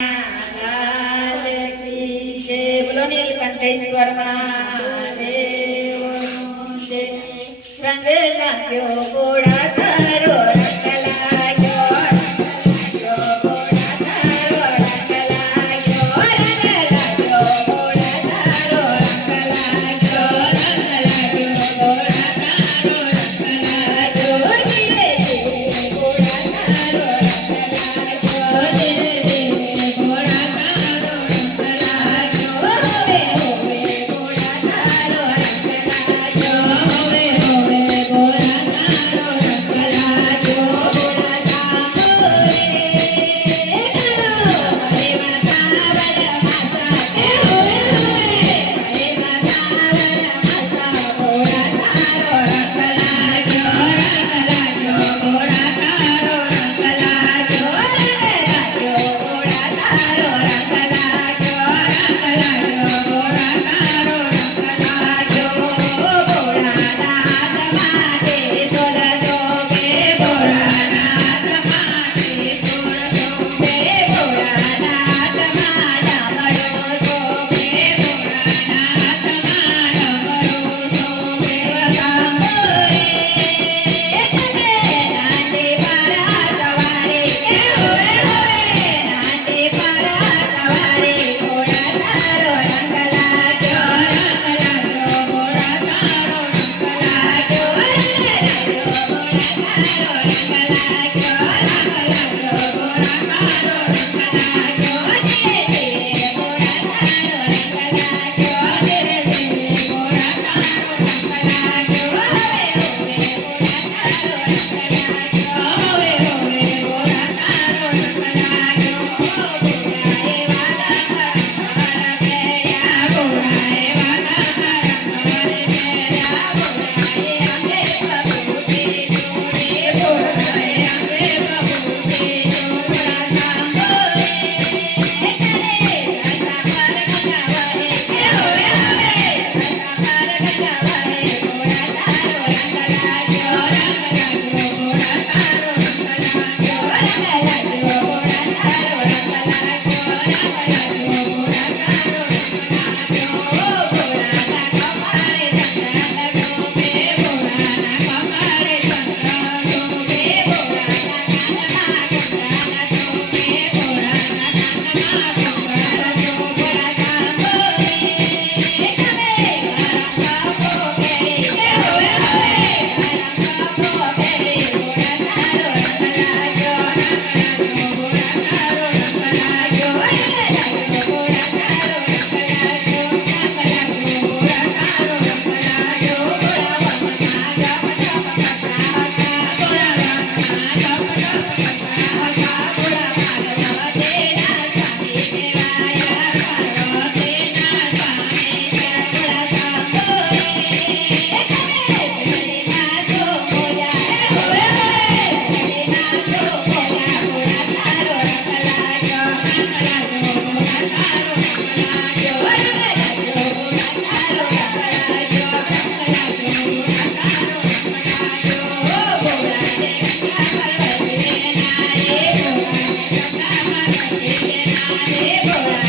महाराज की जय। बोलो नीलकंठेश्वर महादेव जय। रंग लाग्यो गोड़ा तारो रंग लाग्यो गोड़ा तारो रंग लाग्यो गोड़ा तारो रंग लाग्यो गोड़ा तारो रंग लाग्यो धीरे धीरे गोड़ा तारो रंग लाग्यो गोड़ा तारो रंग लाग्यो होवे होवे गोड़ा तारो रंग लाग्यो होवे होवे गोड़ा तारो रंग लाग्यो गोड़ा तारो रे करो हरे माता वर माता हे होवे होवे हरे माता वर माता गोड़ा तारो रंग लाग्यो गोड़ा तारो रंग लाग्यो गोड़ा तारो रंग लाग्यो गोड़ा तारो रंग लाग्यो भोळानाथ माते सोल जोगे भोळानाथ माते सोल जोगे भोळानाथ माया बडो जोगे भोळानाथ माया बडो जोगे गांगोरे कदे नांदे पारा सवारे हे होवे होवे नांदे पारा सवारे गोड़ा तारो रंग लाग्यो गोड़ा तारो रंग लाग्यो गोड़ा तारो रंग लाग्यो गोड़ा तारो रंग लाग्यो धीरे धीरे गोड़ा तारो रंग लाग्यो धीरे धीरे गोड़ा तारो रंग लाग्यो होवे होवे गोड़ा तारो रंग लाग्यो होवे होवे गोड़ा तारो रंग लाग्यो गोड़ाए वाला हर पेया गोड़ाए वाला हर पेया गोड़ाए अंगे बबूते जोड़े गोड़ाए अंगे बबूते जोड़ा सांगोरे करे रसा पर गजवारे हे होवे होवे रसा पर गजवारे गोड़ा तारो रंग लाग्यो गोड़ा तारो रंग लाग्यो गोड़ा तारो रंग लाग्यो गोड़ा तारो रंग लाग्यो भोळाना कमळे चंद्र शोभे भोळाना कमळे चंद्र शोभे भोळाना कानमा चंद्र शोभे भोळाना कानमा चंद्र शोभे सांगोरे करे रंग पोखेरे हे होवे होवे रंग पोखेरे गोड़ा तारो रंग लाग्यो गोड़ा तारो रंग लाग्यो गोड़ा तारो रंग लाग्यो गोड़ा तारो रंग लाग्यो गोड़ा वमना जप जप कथा गोड़ा वमना जप जप कथा गोड़ा पार्वती ना स्वामी देवाय पार्वती ना स्वामी गोड़ा सांगोरे करे हरि नाचो मोया हे होवे होवे हरि नाचो मोया गोड़ा तारो रंग लाग्यो गोड़ा तारो रंग लाग्यो गोड़ा तारो रंग लाग्यो गोड़ा तारो रंग लाग्यो गोड़ा से गंगा पार्वती के नारे गोड़ा से गंगा पार्वती के नारे गोड़ा